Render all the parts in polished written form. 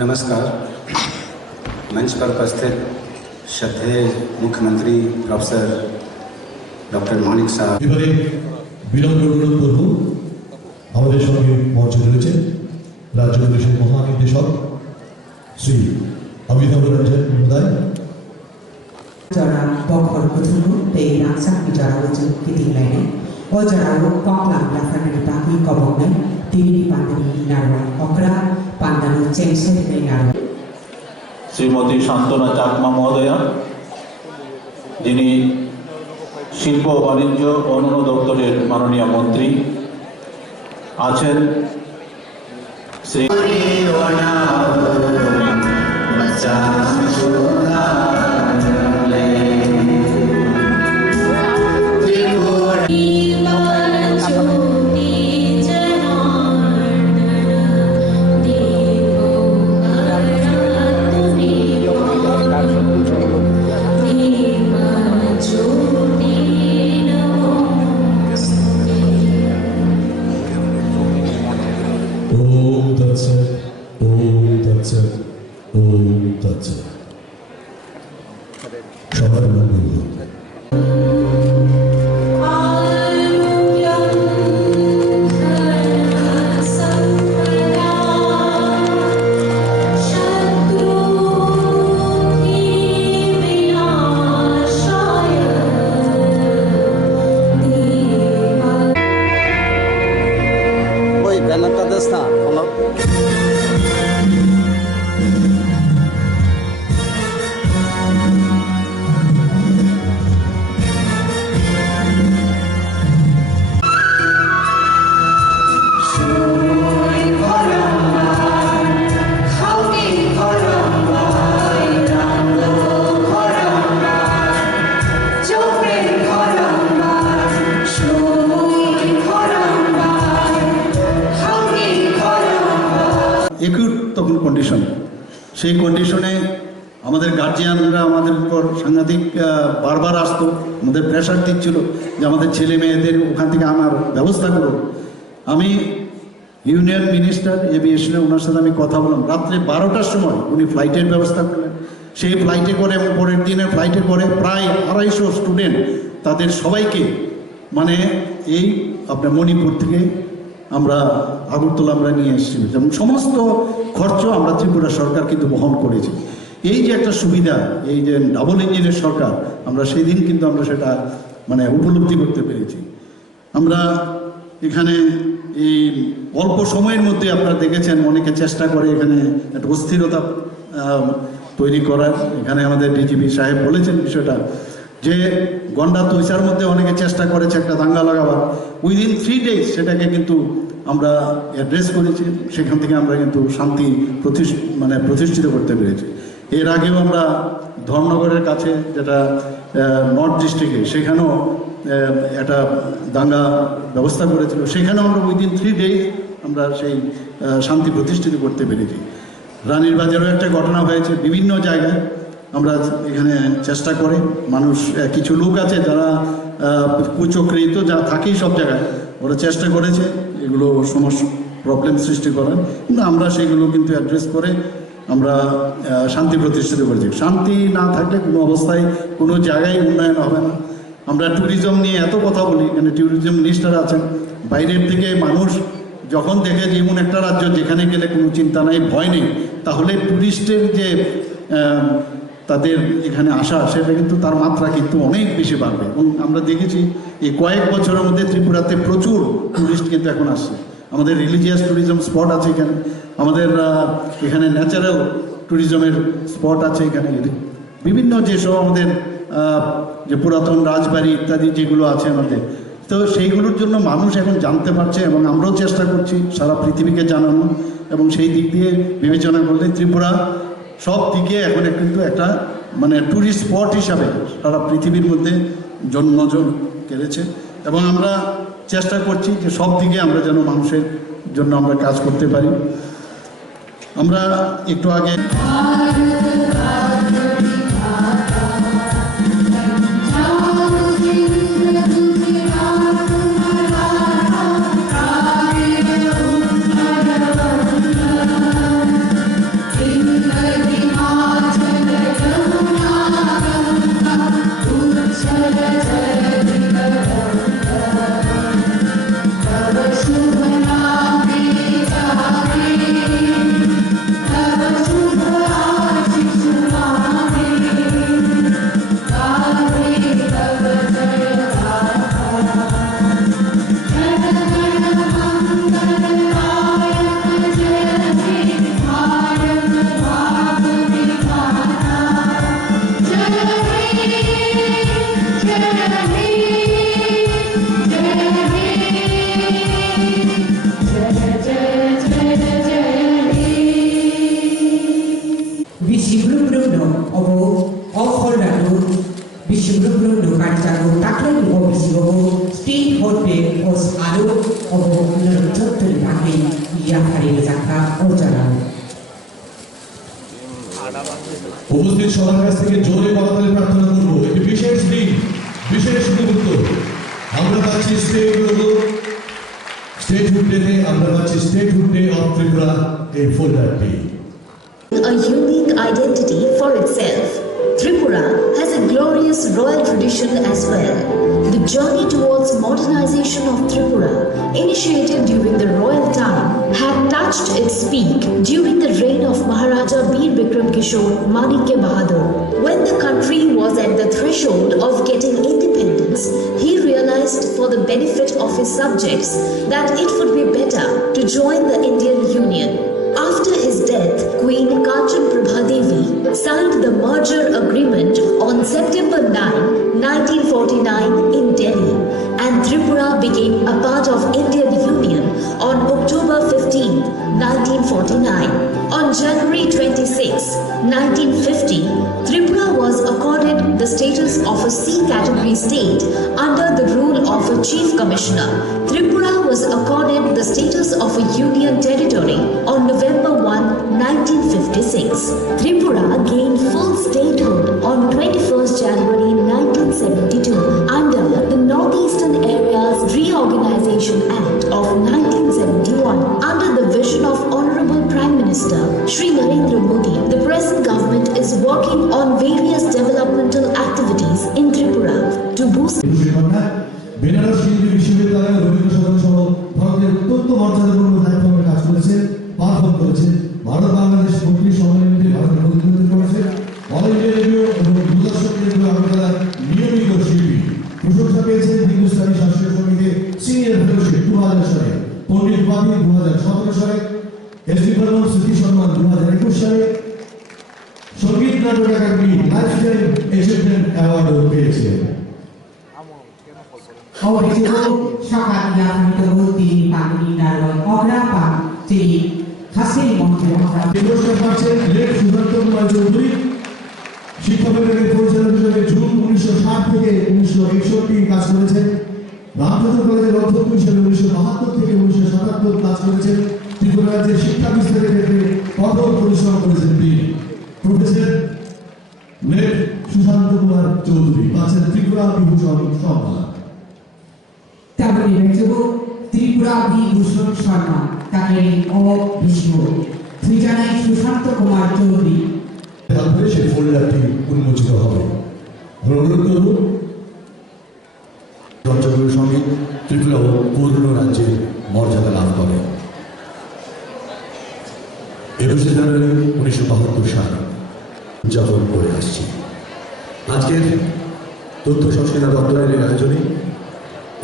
नमस्कार। मंच पर उपस्थित श्रद्धेय मुख्यमंत्री प्रोफेसर डॉक्टर मानिक साहब। এবারে বিলম্ব অনুরোধ করব আমাদের সঙ্গে মঞ্চে রয়েছেন রাজ্য পুলিশের মহানির্দেশক শ্রী অমিতাভ রঞ্জন মহোদয়। যারা বখর প্রথম এই রাংসাং bicara wajib titinglainnya o jararo poklang lafanan dipaki kobongan tinggi pandemi narwa okra pandanu cengse narwa Shrimati শান্তনা চাকমা মহোদয়া, যিনি শিল্প ও বাণিজ্য অনুন্নয়ন দপ্তরের মাননীয় মন্ত্রী আছেন। শ্রী সবার মঙ্গল হোক। ওই ব্যানারটা দেশ না একুট তখন কন্ডিশন, সেই কন্ডিশনে আমাদের গার্জিয়ানরা আমাদের উপর সাংঘাতিক বারবার আসতো, আমাদের প্রেশার দিচ্ছিল যে আমাদের ছেলে মেয়েদের ওখান থেকে আনার ব্যবস্থা করুন। আমি ইউনিয়ন মিনিস্টার এভিয়েশনে ওনার সাথে আমি কথা বললাম, রাত্রে 12টার সময় উনি ফ্লাইটের ব্যবস্থা করলেন। সেই ফ্লাইটে করে এবং পরের দিনের ফ্লাইটে করে প্রায় 250 স্টুডেন্ট, তাদের সবাইকে মানে এই আপনার মণিপুর থেকে আমরা আগরতলা আমরা নিয়ে এসেছি এবং সমস্ত খরচ আমরা ত্রিপুরা সরকার কিন্তু বহন করেছি। এই যে একটা সুবিধা, এই যে ডাবল ইঞ্জিনের সরকার, আমরা সেই দিন কিন্তু আমরা সেটা মানে উপলব্ধি করতে পেরেছি। আমরা এখানে এই অল্প সময়ের মধ্যে আপনারা দেখেছেন অনেকে চেষ্টা করে এখানে একটা অস্থিরতা তৈরি করার। এখানে আমাদের ডিজিপি সাহেব বলেছেন বিষয়টা যে গন্ডা তৈসার মধ্যে অনেকে চেষ্টা করেছে একটা দাঙ্গা লাগাবার, উইদিন 3 days সেটাকে কিন্তু আমরা অ্যাড্রেস করেছি। সেখান থেকে আমরা কিন্তু শান্তি প্রতিষ্ঠিত করতে পেরেছি। এর আগেও আমরা ধর্মনগরের কাছে যেটা নর্থ ডিস্ট্রিক্টে, সেখানেও একটা দাঙ্গা ব্যবস্থা করেছিল, সেখানেও আমরা উইদিন 3 days আমরা সেই শান্তি প্রতিষ্ঠিত করতে পেরেছি। রানীর বাজারেও একটা ঘটনা হয়েছে। বিভিন্ন জায়গায় আমরা এখানে চেষ্টা করে মানুষ, কিছু লোক আছে যারা কুচক্রিত যা থাকেই সব জায়গায়, ওরা চেষ্টা করেছে এগুলো সমস্যা প্রবলেম সৃষ্টি করার, কিন্তু আমরা সেগুলো কিন্তু অ্যাড্রেস করে আমরা শান্তি প্রতিষ্ঠিত করেছি। শান্তি না থাকলে কোনো অবস্থায় কোনো জায়গায় উন্নয়ন হবে না। আমরা ট্যুরিজম নিয়ে এত কথা বলি, এখানে ট্যুরিজম মিনিস্টার আছেন। বাইরের থেকে মানুষ যখন দেখে যে এমন একটা রাজ্য যেখানে গেলে কোনো চিন্তা নাই, ভয় নেই, তাহলে ট্যুরিস্টের যে তাদের এখানে আসা, সেটা কিন্তু তার মাত্রা কিন্তু অনেক বেশি বাড়বে। এবং আমরা দেখেছি এই কয়েক বছরের মধ্যে ত্রিপুরাতে প্রচুর ট্যুরিস্ট কিন্তু এখন আসছে। আমাদের রিলিজিয়াস ট্যুরিজম স্পট আছে এখানে, আমাদের এখানে ন্যাচারাল ট্যুরিজমের স্পট আছে এখানে, বিভিন্ন যেসব আমাদের যে পুরাতন রাজবাড়ি ইত্যাদি যেগুলো আছে আমাদের, তো সেইগুলোর জন্য মানুষ এখন জানতে পারছে এবং আমরাও চেষ্টা করছি সারা পৃথিবীকে জানানো। এবং সেই দিক দিয়ে বিবেচনা করলে ত্রিপুরা সব দিকে এখন কিন্তু একটা মানে ট্যুরিস্ট স্পট হিসাবে সারা পৃথিবীর মধ্যে জন্ম কেড়েছে। এবং আমরা চেষ্টা করছি যে সব দিকে আমরা যেন মানুষের জন্য আমরা কাজ করতে পারি। আমরা একটু আগে Marjago Taklai Obisio, State Hotel, Os Alo, Obo, Jotul Baki, Yakari Zaka, Ojara. উপস্থিত সবার কাছ থেকে জোরে করতালি প্রার্থনা করব। একটি বিশেষ দিন, বিশেষ মুহূর্ত। আমরা পাচ্ছি স্টেটহুড ডে, আমরা পাচ্ছি স্টেটহুড ডে অফ ত্রিপুরা, এই ফোল্ডারটি। A unique identity for itself, Tripura has a glorious royal tradition as well. The journey towards modernization of Tripura, initiated during the royal time, had touched its peak during the reign of Maharaja Bir Bikram Kishore Manikya Bahadur. When the country was at the threshold of getting independence, he realized for the benefit of his subjects that it would be better to join the Indian Union. After his death, Queen Kanchan Prabha Devi signed the merger agreement on September 9, 1949 in Delhi, and Tripura became a part of Indian Union on October 15, 1949. On January 26, 1950, Tripura was accorded the status of a C category state under the rule of a chief commissioner. Tripura was accorded the status of a union territory on November 1, 1956. Tripura gained full statehood on 21st January 1972 under the Northeastern Areas Reorganization Act of 1971. Under the vision of Honorable Prime Minister Shri Narendra Modi, the present government is working on various developmental activities in Tripura to boost Benaras Hindu বিশ্ববিদ্যালয়ের রবীন্দ্র সদন সহ ভারতের অত্যন্ত মর্যাদাপূর্ণ প্ল্যাটফর্মে কাজ করেছে, perform করেছে। ভারত বাংলাদেশ মন্ত্রী সম্মেলনে ভারতের প্রতিনিধিত্ব করেছে। অল ইন্ডিয়া রেডিও এবং দূরদর্শন কেন্দ্র আগরতলার নিয়মিত শিল্পী। প্রশংসা পেয়েছেন হিন্দুস্তানি শাস্ত্রীয় সঙ্গীতে সিনিয়র ফেলোশিপ 2000 সালে, পণ্ডিত উপাধি 2017 সালে, এস.ডি. বর্মন স্মৃতি সম্মান 2021 সালে, সঙ্গীত নাটক একাডেমি লাইফটাইম অ্যাচিভমেন্ট অ্যাওয়ার্ডও পেয়েছেন। অভিযোগ সকালিয়া মিতবতী পাগনি নারয় অগ্রাপা তিনি হাসিল মন্ত্রী পুরস্কার পাচ্ছেন লেট সুশান্ত কুমার চৌধুরী। শিক্ষা বিভাগের পরিচালক হিসেবে জুন 1960 থেকে 1961 কাজ করেছেন। রামচন্দ্র কলেজের অধ্যক্ষ হিসেবে 1972 থেকে 1977 কাজ করেছেন। ত্রিপুরা রাজ্যের শিক্ষা বিস্তারের ক্ষেত্রে কঠোর পরিশ্রম করেছেন তিনি। প্রফেসর লেট সুশান্ত কুমার চৌধুরী পাচ্ছেন ত্রিপুরা বিভূষণ সম্মান। তেমনি রয়েছে ত্রিপুরা বিভূষণ সম্মান তাকে অবিষ্ণ ত্রিজানাই সুশান্ত কুমার চৌধুরী। তারপরে সেই ফোল্ডারটি উন্মোচিত হবে। আমরা অনুরোধ করব পঞ্চগড়ের সঙ্গে ত্রিপুরা পূর্ণ রাজ্যের মর্যাদা লাভ করে। 21 জানুয়ারি 1972 সাল উদযাপন করে আসছি। আজকের তথ্য সংস্কৃতি দপ্তরের এই আয়োজনে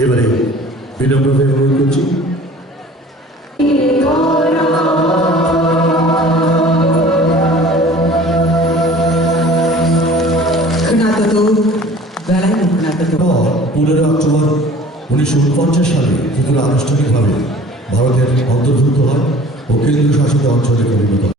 এবারে বিনম্রভাবে অনুরোধ করছি পর 15 অক্টোবর 1949 সালে ত্রিপুরা আনুষ্ঠানিকভাবে ভারতের অন্তর্ভুক্ত হয় ও কেন্দ্রশাসিত অঞ্চলে পরিণত হয়।